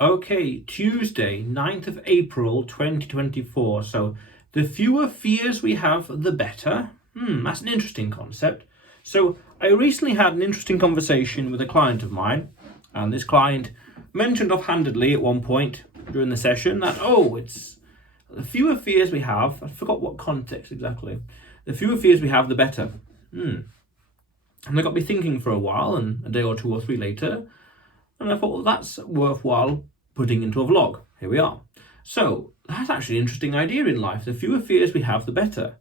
Okay, Tuesday, 9th of April 2024. So, the fewer fears we have, the better. That's an interesting concept. So, I recently had an interesting conversation with a client of mine, and this client mentioned offhandedly at one point during the session that, it's the fewer fears we have. I forgot what context exactly. The fewer fears we have, the better. And that got me thinking for a while, and a day or two or three later, and I thought, well, that's worthwhile putting into a vlog. Here we are. So, that's actually an interesting idea in life. The fewer fears we have, the better.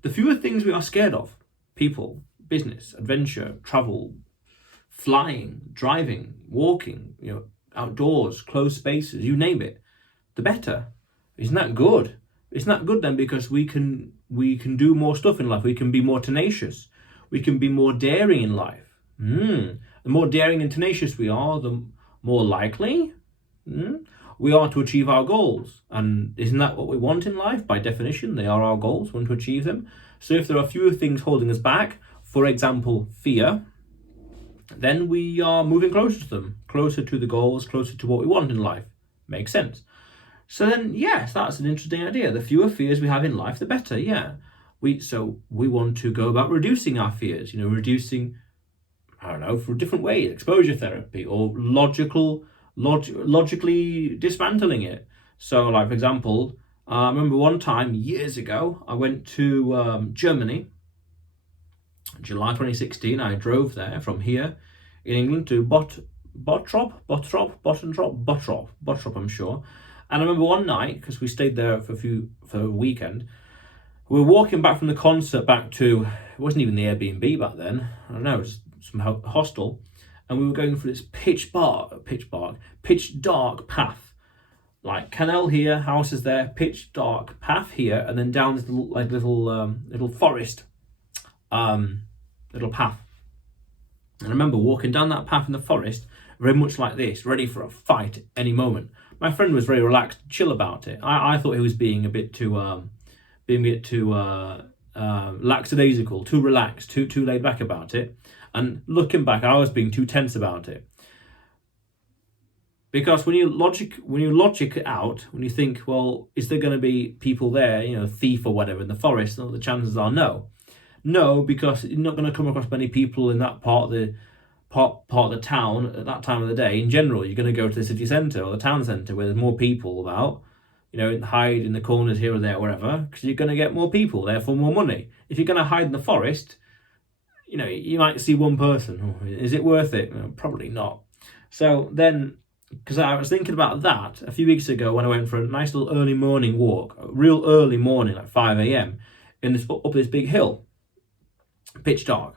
The fewer things we are scared of: people, business, adventure, travel, flying, driving, walking, outdoors, closed spaces, you name it, the better. Isn't that good? Isn't that good then? Because we can do more stuff in life. We can be more tenacious. We can be more daring in life. The more daring and tenacious we are, the more likely we are to achieve our goals. And isn't that what we want in life? By definition, they are our goals. We want to achieve them. So if there are fewer things holding us back, for example, fear, then we are moving closer to them, closer to the goals, closer to what we want in life. Makes sense. So then, yes, that's an interesting idea. The fewer fears we have in life, the better. Yeah. We want to go about reducing our fears. Reducing, I don't know, for different ways, exposure therapy or logically dismantling it. So, like for example, I remember one time years ago, I went to Germany. July 2016, I drove there from here in England to Bottrop, I'm sure. And I remember one night, because we stayed there for a weekend, we were walking back from the concert back to, it wasn't even the Airbnb back then, I don't know, it was some hostel, and we were going through this pitch dark path, like canal here, houses there, pitch dark path here, and then down this little forest, little path. And I remember walking down that path in the forest, very much like this, ready for a fight at any moment. My friend was very relaxed, chill about it. I thought he was being a bit too lackadaisical, too relaxed, too laid back about it. And looking back, I was being too tense about it. Because when you logic it out, when you think, well, is there going to be people there, thief or whatever in the forest? No, the chances are no. No, because you're not going to come across many people in that part of the town at that time of the day. In general, you're going to go to the city centre or the town centre where there's more people about, hide in the corners here or there, wherever, because you're going to get more people, therefore more money. If you're going to hide in the forest, you might see one person. Is it worth it? Probably not. So then, because I was thinking about that a few weeks ago when I went for a nice little early morning walk, a real early morning, like 5 a.m, up this big hill, pitch dark.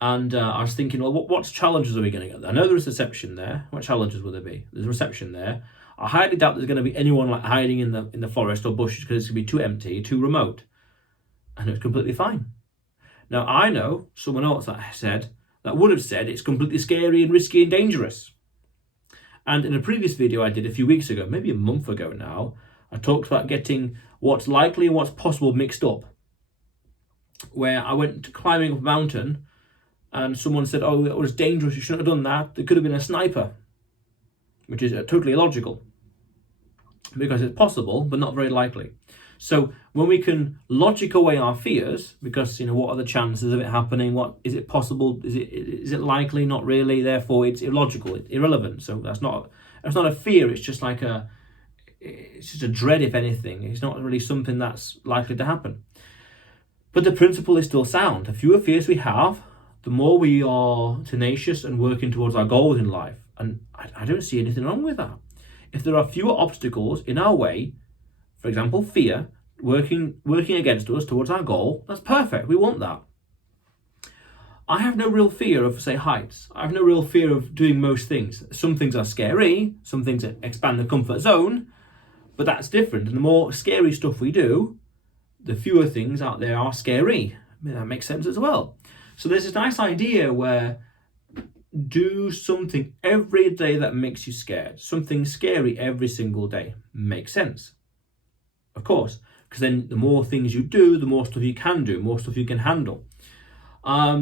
And I was thinking, well, what challenges are we going to get? I know there's reception there. What challenges will there be? There's reception there. I highly doubt there's going to be anyone like hiding in the forest or bushes because it's going to be too empty, too remote. And it was completely fine. Now, I know someone else that would have said it's completely scary and risky and dangerous. And in a previous video I did a few weeks ago, maybe a month ago now, I talked about getting what's likely and what's possible mixed up. Where I went climbing up a mountain and someone said, oh, it was dangerous, you shouldn't have done that. There could have been a sniper, which is totally illogical because it's possible, but not very likely. So when we can logic away our fears, because, what are the chances of it happening? What is it possible? Is it likely? Not really. Therefore, it's illogical, it's irrelevant. So that's not a fear. It's just it's just a dread, if anything. It's not really something that's likely to happen. But the principle is still sound. The fewer fears we have, the more we are tenacious and working towards our goals in life. And I don't see anything wrong with that. If there are fewer obstacles in our way, for example, fear, working against us towards our goal, that's perfect. We want that. I have no real fear of, say, heights. I have no real fear of doing most things. Some things are scary, some things expand the comfort zone, but that's different. And the more scary stuff we do, the fewer things out there are scary. That makes sense as well. So there's this nice idea where do something every day that makes you scared. Something scary every single day. Makes sense. Of course, because then the more things you do, the more stuff you can do, more stuff you can handle. I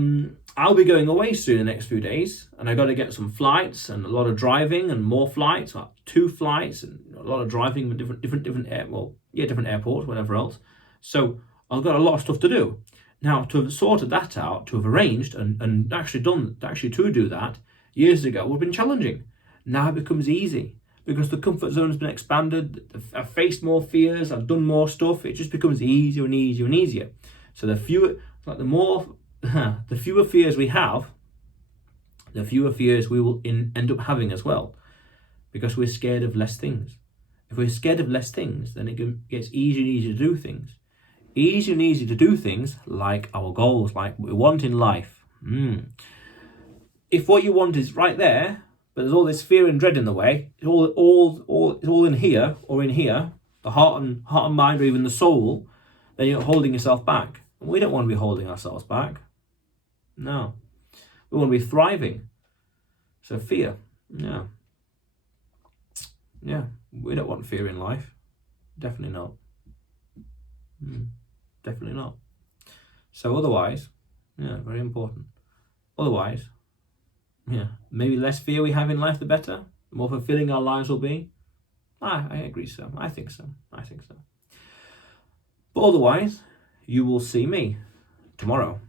I'll be going away soon in the next few days, and I got to get some flights and a lot of driving and more flights, like 2 flights and a lot of driving with different airports, whatever else. So I've got a lot of stuff to do. Now, to have sorted that out, to have arranged and actually to do that years ago would have been challenging. Now it becomes easy because the comfort zone has been expanded. I've faced more fears. I've done more stuff. It just becomes easier and easier and easier. So the fewer fears we have, the fewer fears we will end up having as well, because we're scared of less things. If we're scared of less things, then it gets easier and easier to do things. Easier and easier to do things like our goals, like what we want in life. If what you want is right there, but there's all this fear and dread in the way, it's all in here or in here, the heart and mind, or even the soul, then you're holding yourself back. We don't want to be holding ourselves back. No. We want to be thriving. So fear, yeah. Yeah, we don't want fear in life. Definitely not. Definitely not. So otherwise, yeah, very important. Otherwise, yeah, maybe less fear we have in life, the better. The more fulfilling our lives will be. I agree so. I think so. But otherwise, you will see me tomorrow.